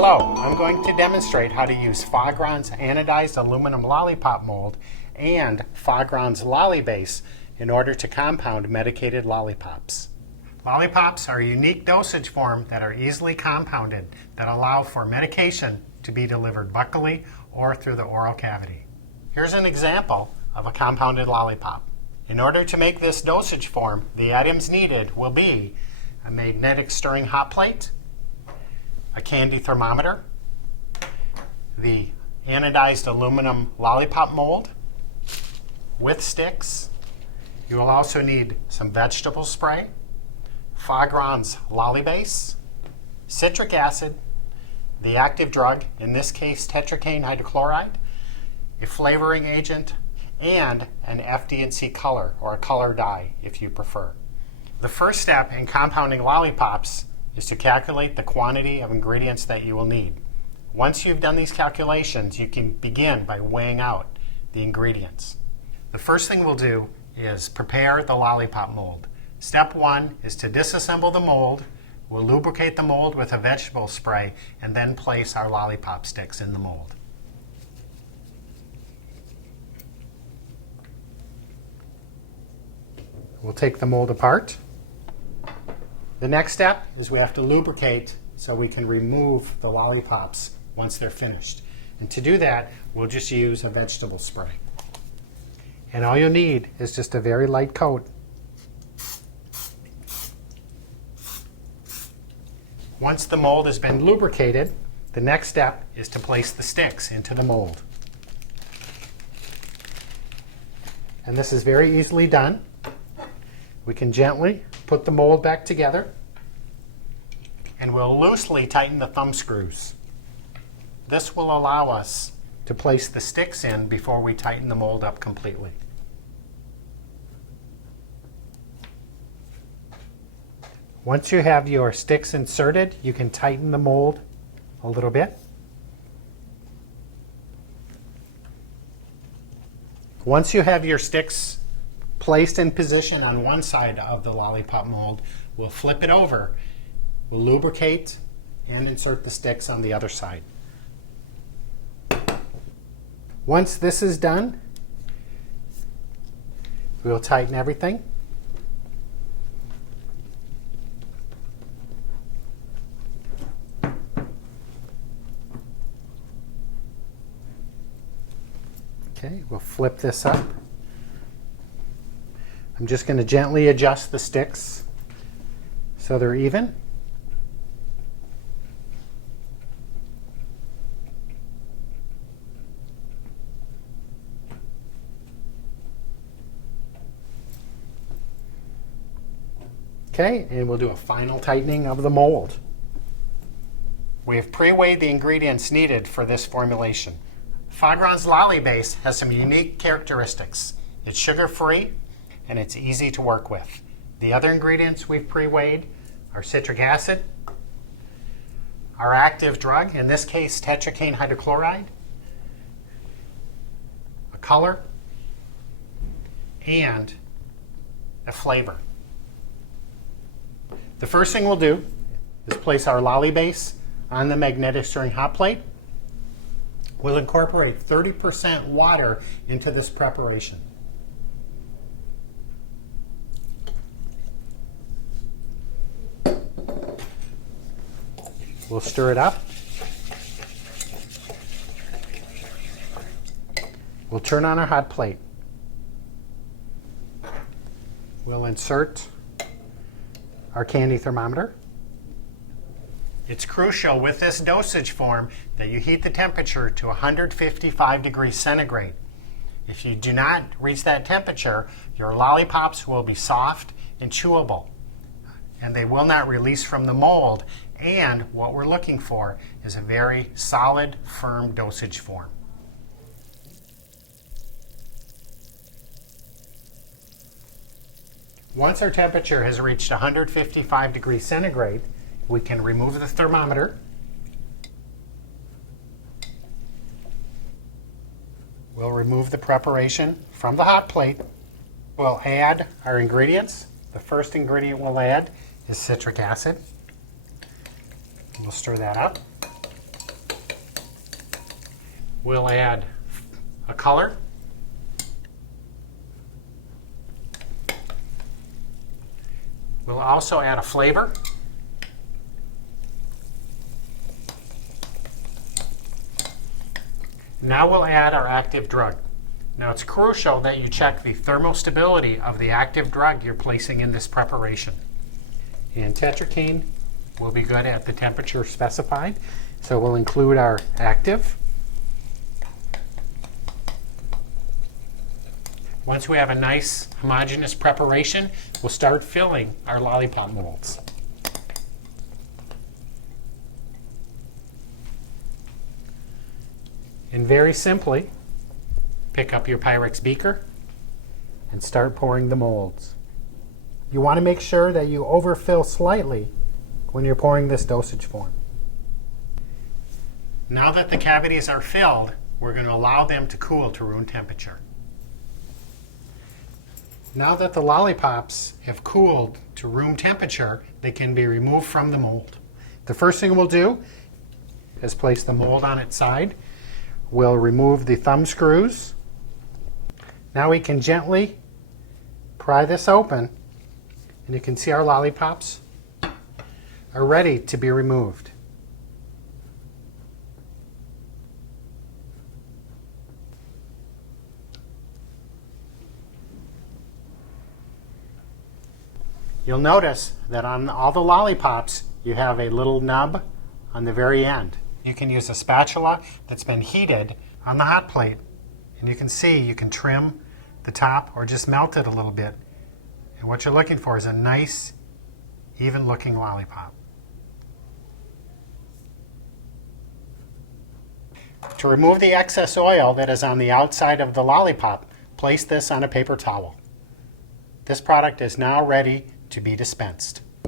Hello, I'm going to demonstrate how to use Fagron's anodized aluminum lollipop mold and Fagron's Lollibase in order to compound medicated lollipops. Lollipops are a unique dosage form that are easily compounded that allow for medication to be delivered buccally or through the oral cavity. Here's an example of a compounded lollipop. In order to make this dosage form, the items needed will be a magnetic stirring hot plate, a candy thermometer, the anodized aluminum lollipop mold with sticks. You will also need some vegetable spray, Fagron's Lollibase, citric acid, the active drug, in this case tetracaine hydrochloride, a flavoring agent, and an FD&C color, or a color dye if you prefer. The first step in compounding lollipops is to calculate the quantity of ingredients that you will need. Once you've done these calculations, you can begin by weighing out the ingredients. The first thing we'll do is prepare the lollipop mold. Step one is to disassemble the mold. We'll lubricate the mold with a vegetable spray and then place our lollipop sticks in the mold. We'll take the mold apart. The next step is we have to lubricate so we can remove the lollipops once they're finished. And to do that, we'll just use a vegetable spray. And all you'll need is just a very light coat. Once the mold has been lubricated, the next step is to place the sticks into the mold. And this is very easily done. We can gently put the mold back together, and we'll loosely tighten the thumb screws. This will allow us to place the sticks in before we tighten the mold up completely. Once you have your sticks inserted, you can tighten the mold a little bit. Once you have your sticks placed in position on one side of the lollipop mold, we'll flip it over. We'll lubricate and insert the sticks on the other side. Once this is done, we'll tighten everything. Okay, we'll flip this up. I'm just going to gently adjust the sticks so they're even. Okay, and we'll do a final tightening of the mold. We have pre-weighed the ingredients needed for this formulation. Fagron's Lollibase has some unique characteristics. It's sugar-free and it's easy to work with. The other ingredients we've pre-weighed are citric acid, our active drug, in this case tetracaine hydrochloride, a color, and a flavor. The first thing we'll do is place our Lollibase on the magnetic stirring hot plate. We'll incorporate 30% water into this preparation. We'll stir it up. We'll turn on our hot plate. We'll insert our candy thermometer. It's crucial with this dosage form that you heat the temperature to 155 degrees centigrade. If you do not reach that temperature, your lollipops will be soft and chewable, and they will not release from the mold. And what we're looking for is a very solid, firm dosage form. Once our temperature has reached 155 degrees centigrade, we can remove the thermometer. We'll remove the preparation from the hot plate. We'll add our ingredients. The first ingredient we'll add is citric acid. We'll stir that up. We'll add a color. We'll also add a flavor. Now we'll add our active drug. Now it's crucial that you check the thermostability of the active drug you're placing in this preparation. And tetracaine will be good at the temperature specified. So we'll include our active. Once we have a nice homogeneous preparation, we'll start filling our lollipop molds. And very simply, pick up your Pyrex beaker and start pouring the molds. You want to make sure that you overfill slightly when you're pouring this dosage form. Now that the cavities are filled, we're going to allow them to cool to room temperature. Now that the lollipops have cooled to room temperature, they can be removed from the mold. The first thing we'll do is place the mold on its side. We'll remove the thumb screws. Now we can gently pry this open, and you can see our lollipops are ready to be removed. You'll notice that on all the lollipops, you have a little nub on the very end. You can use a spatula that's been heated on the hot plate, and you can see you can trim the top or just melt it a little bit. And what you're looking for is a nice, even looking lollipop. To remove the excess oil that is on the outside of the lollipop, place this on a paper towel. This product is now ready to be dispensed.